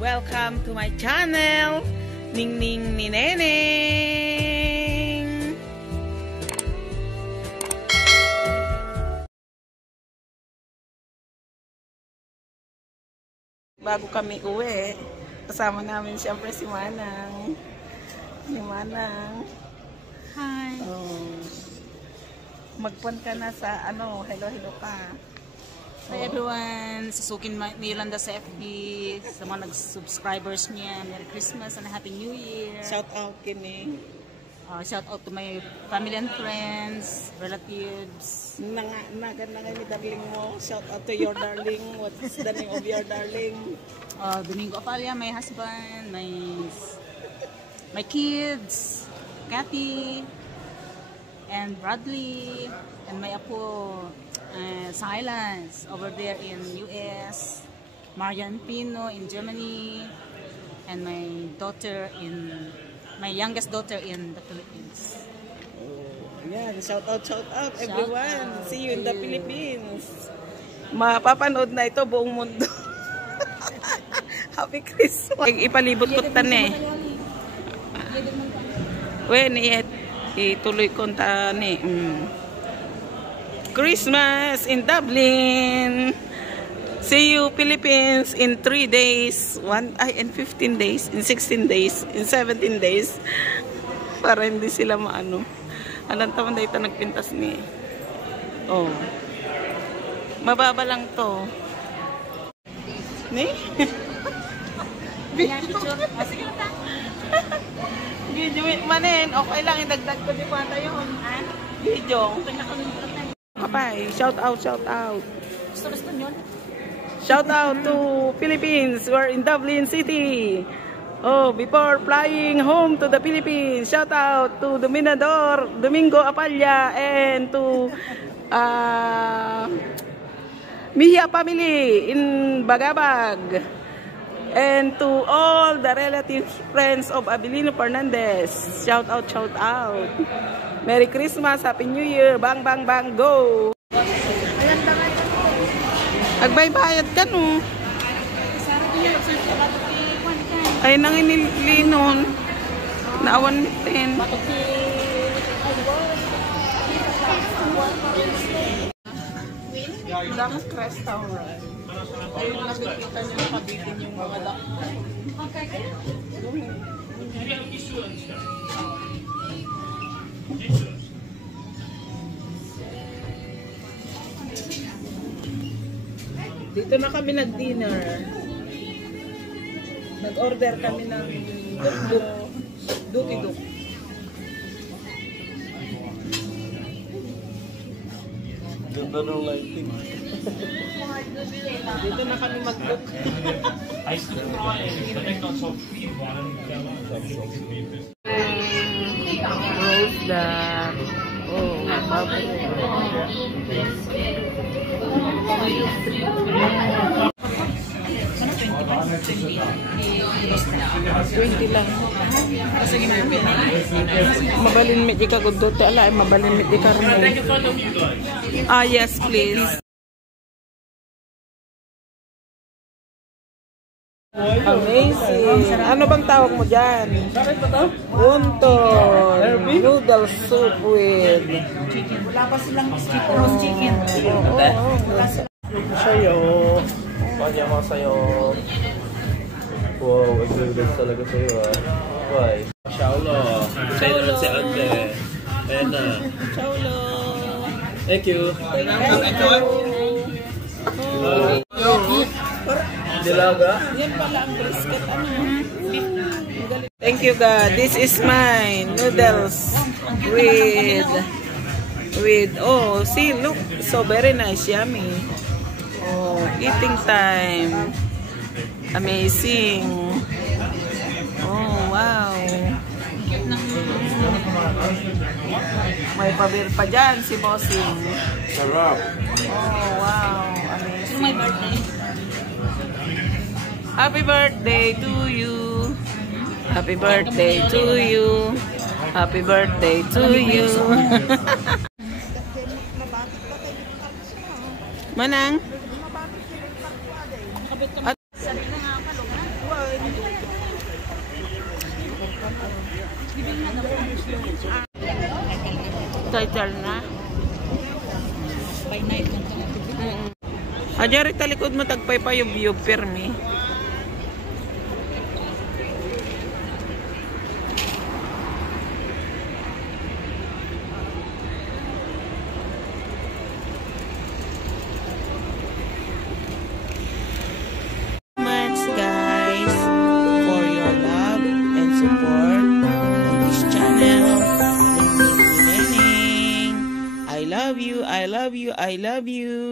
Welcome to my channel, Ning Ning ni Neneng. Bago kami uwi, kasama namin siyempre si Manang. Si Manang. Hi. Oh. Magpon ka na sa ano, hello ka. Hi everyone, susukin Miranda sa FB, sa mga nag-subscribers niya. Merry Christmas and Happy New Year. Shout out kini. Shout out to my family and friends, relatives. Naganda nga ni darling mo. Shout out to your darling. What is the name of your darling? Domingo Apalia, my husband, my kids, Kathy, and Bradley, and my apo, Silence over there in US, Marian Pino in Germany, and my youngest daughter in the Philippines. Oh, yeah, shout out everyone. See you in the Philippines. Mapapanood na ito buong mundo. Happy Christmas. Ipalibot ko tani. When ituloy ko tani. Christmas in Dublin. See you Philippines in 3 days, in 15 days, in 16 days, in 17 days. Para hindi sila maano. Alam taman dito nagpintas ni. Oh. Mababa lang to. Ni? Video manin, okay lang idagdag ko di pa tayo. Video. Kapay, shout out. Gusto yun? Shout out to Philippines. We're in Dublin City. Oh, before flying home to the Philippines, shout out to Domingo Apalia, and to Mia family in Bagabag, and to all the relatives, friends of Abilino Fernandez. Shout out. Merry Christmas, Happy New Year, bang bang bang, go! Agbaybayad ka no. Ay nanginilinon. Naawan mitin. Damas restaurant. Ayun nakikita niyo nakabitin yung mga lakto. Dito na kami nag-dinner. Nag-order kami ng duk-duk. Ganda ng lighting. Dito na kami mag-book. Rose duck. Oh, baboy. 20 lang. Mabalin mi di ka gudote ala ay mabalin mi di ka rin. Yes please. Amazing. Ano bang tawag mo dyan? Wonton. Noodle soup with Chicken. Wala pa silang skipper's chicken. Sayo. Panya mo sayo. Wow, agad talaga sa'yo ah. Why? Shaulo. Sa'yo naman si Ante. Ayan na. Chaulo. Thank you. Dilaga? Yan pala ang brisket. Thank you God. This is my noodles with see, look, so very nice, yummy. Oh, eating time. Amazing. Oh, wow. May pabir pa dyan si Bossing. Sarap. Oh, wow. Amazing. My birthday. Happy birthday to you. Happy birthday to you. Happy birthday to you. Manang? Title na. By night lang ito. Ajari talikod mo tagpay pa yung view permi. Much guys for your love and support on this channel. I love you, I love you, I love you.